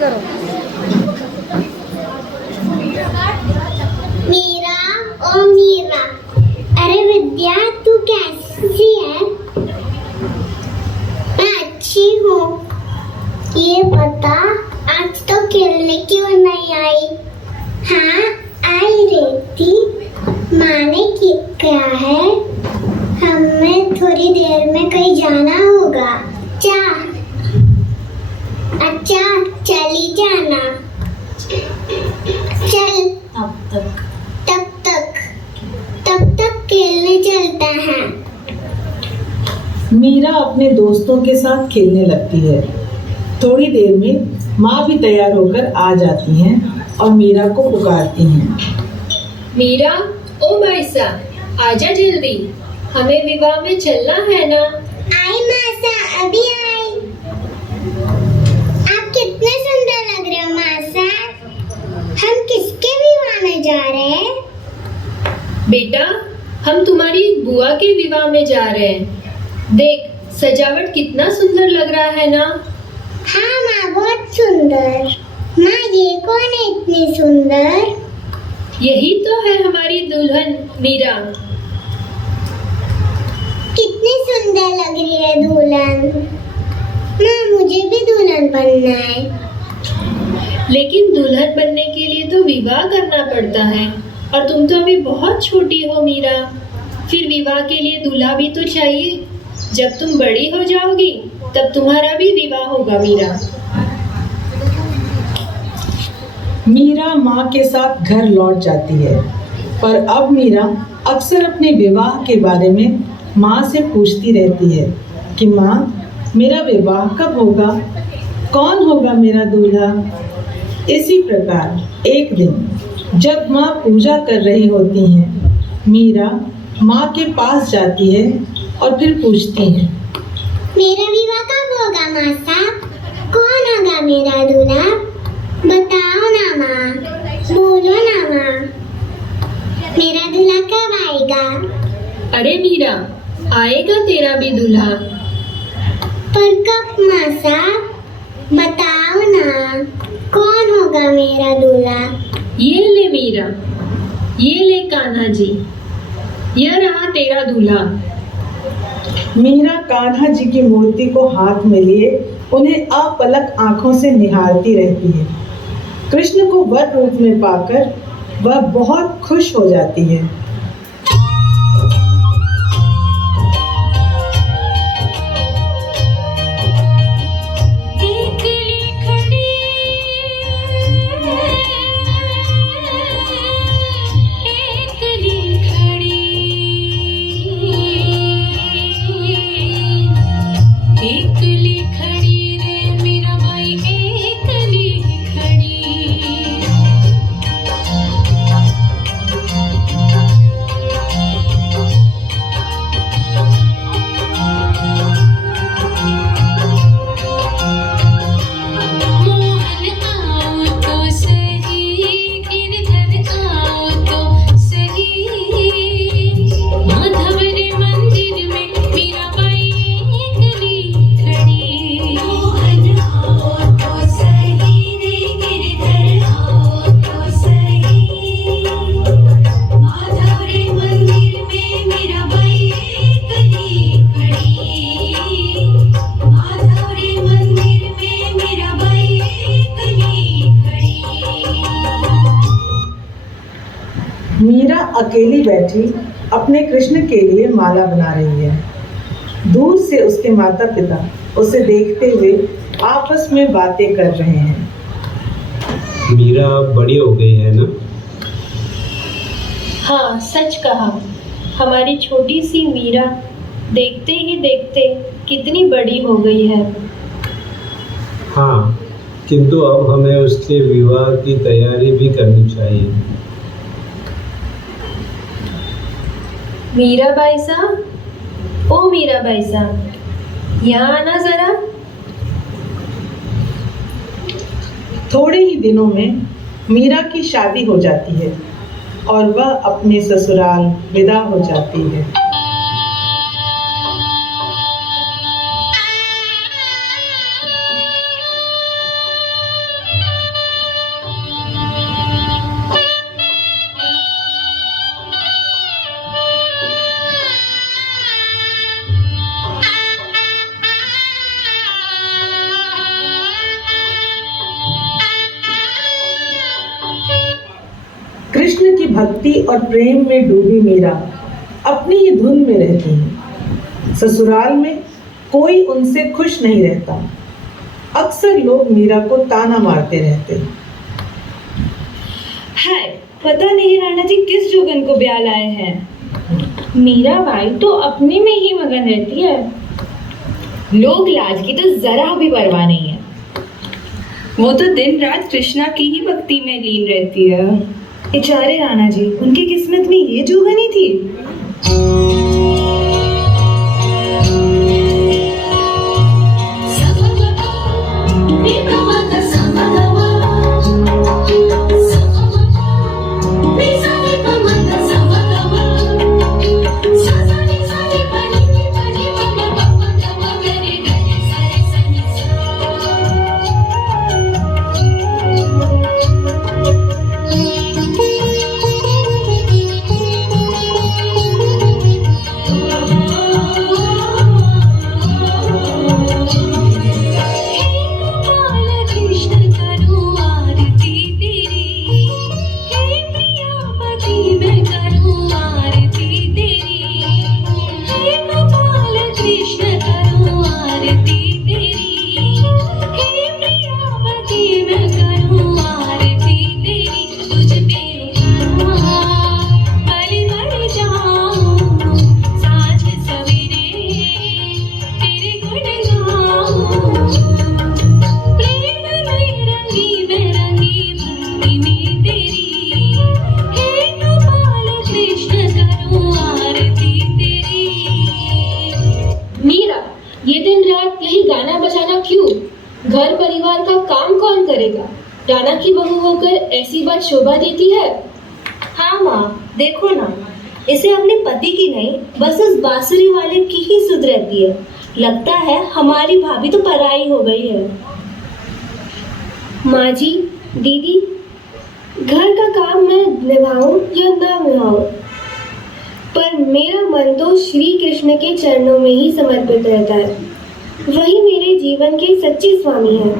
करो। मीरा, ओ मीरा, अरे विद्या तू कैसी है? मैं अच्छी हूँ। ये बता आज तो खेलने क्यों नहीं आई? हाँ आई रहती, माँ ने क्या है? हमें थोड़ी देर में कहीं जाना होगा। अच्छा चली जाना। चल तब तक खेलने चलता है। मीरा अपने दोस्तों के साथ खेलने लगती है। थोड़ी देर में माँ भी तैयार होकर आ जाती हैं और मीरा को पुकारती हैं। मीरा, ओ माइसा, आजा जल्दी, हमें विवाह में चलना है ना। आई मासा, अभी आई। आप कितने सुंदर लग रहे हो मासा। हम किसके विवाह में जा रहे हैं? बेटा, हम तुम्हारी बुआ के विवाह में जा रहे हैं। देख, सजावट कितना सुंदर लग रहा है ना। हाँ माँ, बहुत सुंदर। माँ ये कौन है इतनी सुंदर? यही तो है हमारी दुल्हन मीरा। कितनी सुंदर लग रही है दुल्हन। माँ मुझे भी दुल्हन बनना है। लेकिन दुल्हन बनने के लिए तो विवाह करना पड़ता है, और तुम तो अभी बहुत छोटी हो मीरा। फिर विवाह के लिए दूल्हा भी तो चाहिए। जब तुम बड़ी हो जाओगी तब तुम्हारा भी विवाह होगा मीरा। मीरा माँ के साथ घर लौट जाती है, पर अब मीरा अक्सर अपने विवाह के बारे में माँ से पूछती रहती है कि माँ मेरा विवाह कब होगा, कौन होगा मेरा दूल्हा। इसी प्रकार एक दिन जब माँ पूजा कर रही होती हैं, मीरा माँ के पास जाती है और फिर पूछती है, मेरा विवाह कब होगा माँ साहब? कौन होगा मेरा दूल्हा? बताओ ना माँ, बोलो ना माँ, मेरा दूल्हा कब आएगा? अरे मीरा, आएगा तेरा भी दूल्हा। पर कब माँ साहब? बताओ ना, कौन होगा मेरा दूल्हा? ये ले मीरा, ये ले कान्हा जी, यह रहा तेरा दूल्हा। मीरा कान्हा जी की मूर्ति को हाथ में लिए उन्हें अपलक आंखों से निहारती रहती है। कृष्ण को वर रूप में पाकर वह बहुत खुश हो जाती है। मीरा अकेली बैठी अपने कृष्ण के लिए माला बना रही है। दूर से उसके माता पिता उसे देखते हुए आपस में बातें कर रहे हैं। मीरा अब बड़ी हो गई है ना? हाँ, सच कहा। हमारी छोटी सी मीरा देखते ही देखते कितनी बड़ी हो गई है। हाँ, किंतु अब हमें उसके विवाह की तैयारी भी करनी चाहिए। मीरा बाई साहब, ओ मीरा बाई साहब, यहाँ आना जरा। थोड़े ही दिनों में मीरा की शादी हो जाती है और वह अपने ससुराल विदा हो जाती है। भक्ति और प्रेम में डूबी मीरा अपनी ही धुन में रहती है। ससुराल में कोई उनसे खुश नहीं रहता। अक्सर लोग मीरा को ताना मारते रहते। हाय, पता नहीं राणा जी किस जोगन को ब्याह लाए हैं। मीरा बाई तो अपने में ही मगन रहती है। लोग लाज की तो जरा भी परवाह नहीं है। वो तो दिन रात कृष्णा की ही भक्ति में लीन रहती है। बेचारे राणा जी, उनकी किस्मत में ये जोगन ही थी। घर परिवार का काम कौन करेगा? राणा की बहू होकर ऐसी बात शोभा देती है। हाँ माँ, देखो ना, इसे अपने पति की नहीं बस उस बांसुरी वाले की ही सुध रहती है। लगता है हमारी भाभी तो पराई हो गई है। माँ जी, दीदी, घर का काम मैं निभाऊं या ना निभाऊं, पर मेरा मन तो श्री कृष्ण के चरणों में ही समर्पित रहता है। वही मेरे जीवन के सच्चे स्वामी हैं।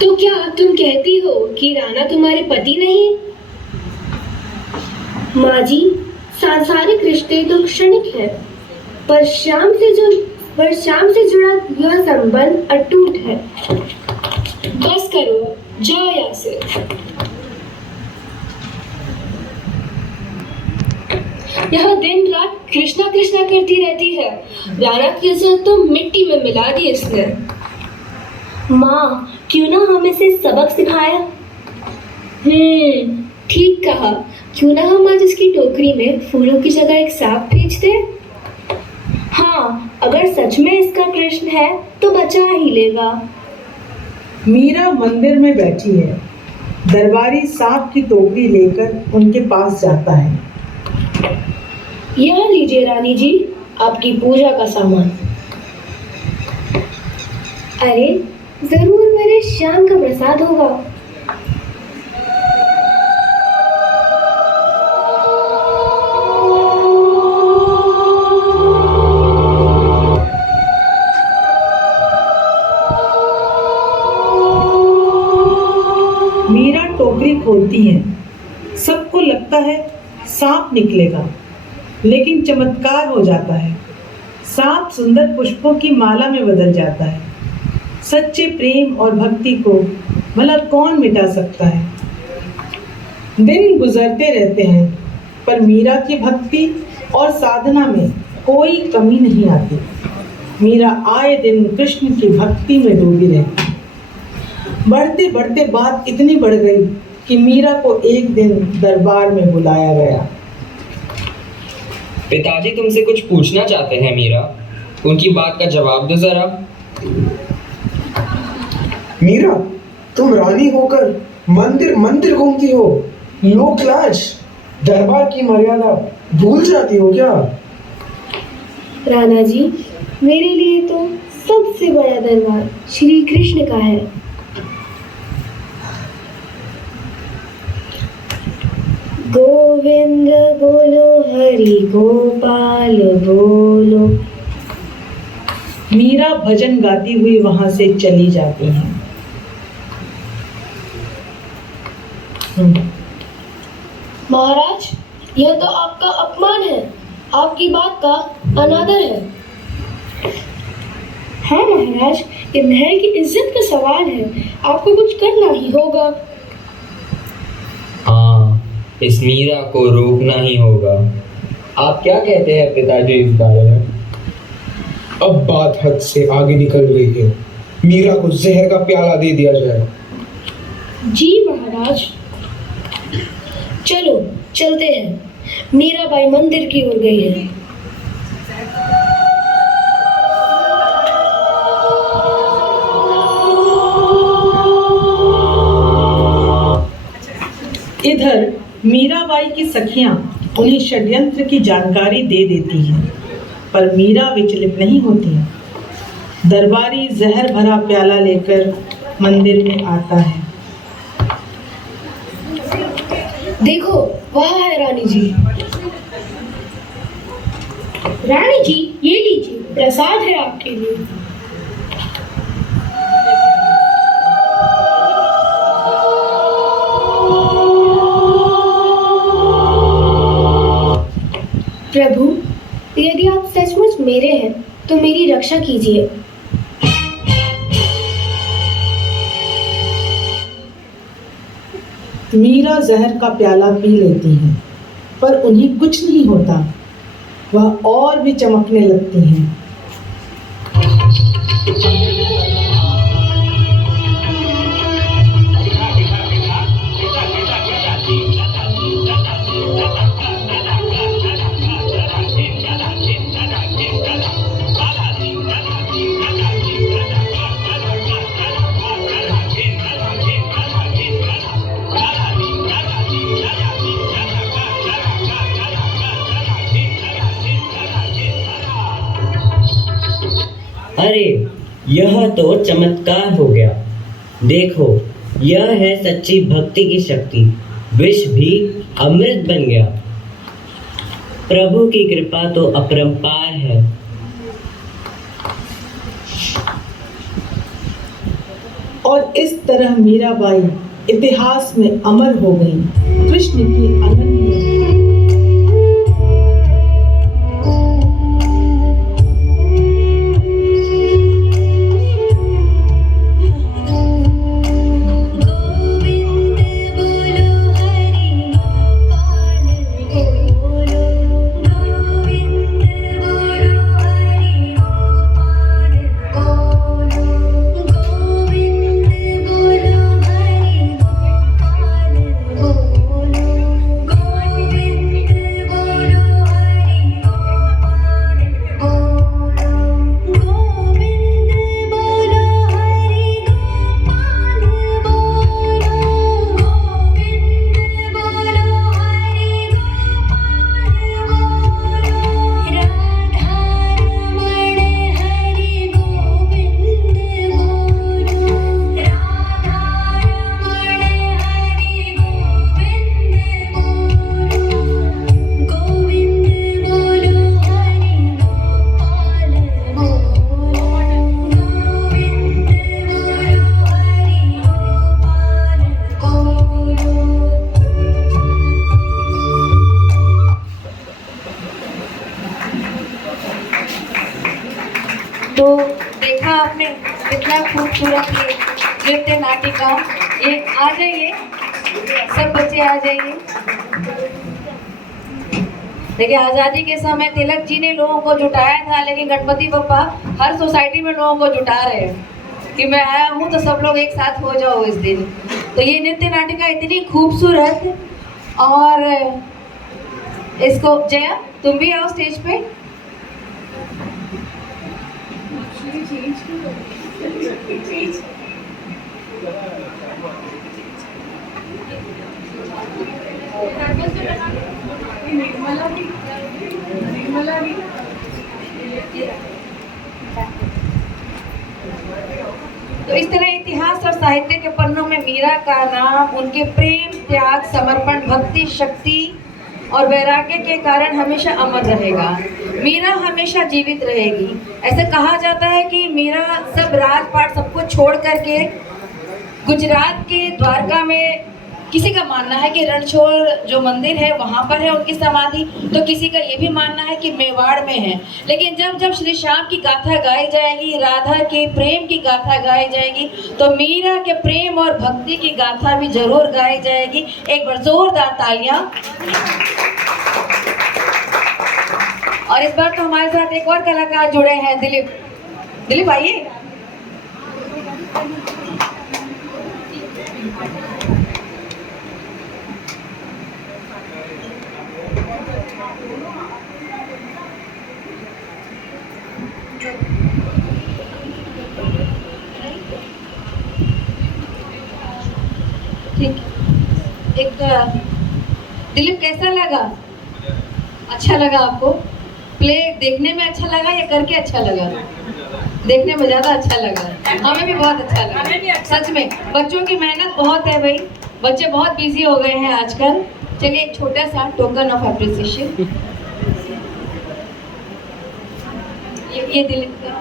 तो क्या तुम कहती हो कि राणा तुम्हारे पति नहीं? माँ जी, सांसारिक रिश्ते तो क्षणिक है, पर शाम से जुड़ा यह संबंध अटूट है। बस करो, जाओ यहाँ से। यह दिन रात कृष्णा कृष्णा करती रहती है। राणा की इज्जत तो मिट्टी में मिला दी इसने। माँ, क्यों ना हम इसे सबक सिखाया? ठीक कहा। क्यों ना हम आज इसकी टोकरी में फूलों की जगह एक सांप भेज दें? हाँ, अगर सच में इसका कृष्ण है तो बचा ही लेगा। मीरा मंदिर में बैठी है। दरबारी सांप की टोकरी लेकर उनके पास जाता है। यह लीजिए रानी जी, आपकी पूजा का सामान। अरे, जरूर मेरे श्याम का प्रसाद होगा। मीरा टोकरी खोलती है। सबको लगता है सांप निकलेगा, लेकिन चमत्कार हो जाता है। सांप सुंदर पुष्पों की माला में बदल जाता है। सच्चे प्रेम और भक्ति को भला कौन मिटा सकता है? दिन गुजरते रहते हैं, पर मीरा की भक्ति और साधना में कोई कमी नहीं आती। मीरा आए दिन कृष्ण की भक्ति में डूबी रहती। बढ़ते बढ़ते बात इतनी बढ़ गई कि मीरा को एक दिन दरबार में बुलाया गया। पिताजी तुमसे कुछ पूछना चाहते हैं मीरा, उनकी बात का जवाब दो जरा। मीरा, तुम रानी होकर मंदिर मंदिर घूमती हो, लोक लाज, दरबार की मर्यादा भूल जाती हो क्या? राणा जी, मेरे लिए तो सबसे बड़ा दरबार श्री कृष्ण का है। गोविंद बोलो, हरि गोपाल बोलो। मीरा भजन गाती हुई वहां से चली जाती है। महाराज, यह तो आपका अपमान है, आपकी बात का अनादर है। हाँ महाराज, ये महल की इज्जत का सवाल है, आपको कुछ करना ही होगा। हाँ, इस मीरा को रोकना ही होगा। आप क्या कहते हैं पिताजी इस बारे में? अब बात हद से आगे निकल गई है। मीरा को जहर का प्याला दे दिया जाए। जी महाराज। चलो चलते हैं, मीराबाई मंदिर की ओर गई है। इधर मीराबाई की सखियां उन्हें षड्यंत्र की जानकारी दे देती हैं, पर मीरा विचलित नहीं होती। दरबारी जहर भरा प्याला लेकर मंदिर में आता है। देखो, वहाँ है रानी जी। रानी जी, ये लीजिए, प्रसाद है आपके लिए। प्रभु, यदि आप सचमुच मेरे हैं तो मेरी रक्षा कीजिए। मीरा जहर का प्याला पी लेती हैं, पर उन्हें कुछ नहीं होता। वह और भी चमकने लगती हैं। अरे, यह तो चमत्कार हो गया। देखो, यह है सच्ची भक्ति की शक्ति। विष भी अमृत बन गया। प्रभु की कृपा तो अपरंपार है। और इस तरह मीराबाई इतिहास में अमर हो गई। कृष्ण की अनन्य तो देखा आपने कितना खूबसूरत ये नृत्य नाटिका। ये आ जाइए, सब बच्चे आ जाइए। देखिए, आज़ादी के समय तिलक जी ने लोगों को जुटाया था, लेकिन गणपति बप्पा हर सोसाइटी में लोगों को जुटा रहे हैं कि मैं आया हूँ तो सब लोग एक साथ हो जाओ इस दिन। तो ये नृत्य नाटिका इतनी खूबसूरत, और इसको जया तुम भी आओ स्टेज पे। तो इस तरह इतिहास और साहित्य के पन्नों में मीरा का नाम उनके प्रेम, त्याग, समर्पण, भक्ति, शक्ति और वैराग्य के कारण हमेशा अमर रहेगा। मीरा हमेशा जीवित रहेगी। ऐसे कहा जाता है कि मीरा सब राजपाट सबको छोड़ करके गुजरात के द्वारका में किसी का मानना है कि रणछोड़ जो मंदिर है वहाँ पर है उनकी समाधि, तो किसी का ये भी मानना है कि मेवाड़ में है। लेकिन जब जब श्री श्याम की गाथा गाई जाएगी, राधा के प्रेम की गाथा गाई जाएगी, तो मीरा के प्रेम और भक्ति की गाथा भी जरूर गाई जाएगी। एक बार जोरदार तालियां। और इस बार तो हमारे साथ एक और कलाकार जुड़े हैं, दिलीप। दिलीप आइए। ठीक, एक दिलीप कैसा लगा? अच्छा लगा आपको? प्ले देखने में अच्छा लगा या करके अच्छा लगा? देखने में ज़्यादा अच्छा लगा। हमें भी बहुत अच्छा लगा सच में। बच्चों की मेहनत बहुत है भाई, बच्चे बहुत बिजी हो गए हैं आजकल। चलिए एक छोटा सा टोकन ऑफ अप्रिसिएशन ये दिलीप का।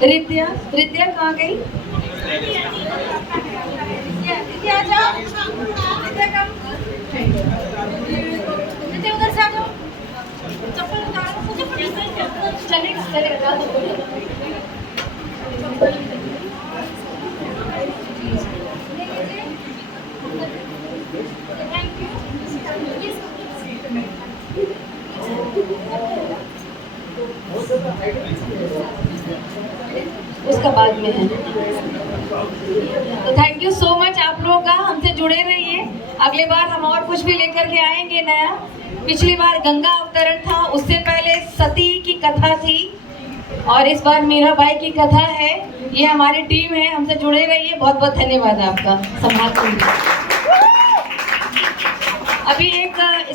रिद्या, रिद्या कहाँ गई? रिद्या आ जाओ। रिद्या कम। रिद्या उधर से आ जाओ। चप्पल उतारो। चलेगा चलेगा। उसका बाद में है। तो थैंक यू सो मच आप लोगों का, हमसे जुड़े रहिए। अगले बार हम और कुछ भी लेकर के आएंगे नया। पिछली बार गंगा अवतरण था, उससे पहले सती की कथा थी, और इस बार मीराबाई की कथा है। ये हमारी टीम है, हमसे जुड़े रहिए। बहुत बहुत धन्यवाद आपका। संभाल। अभी एक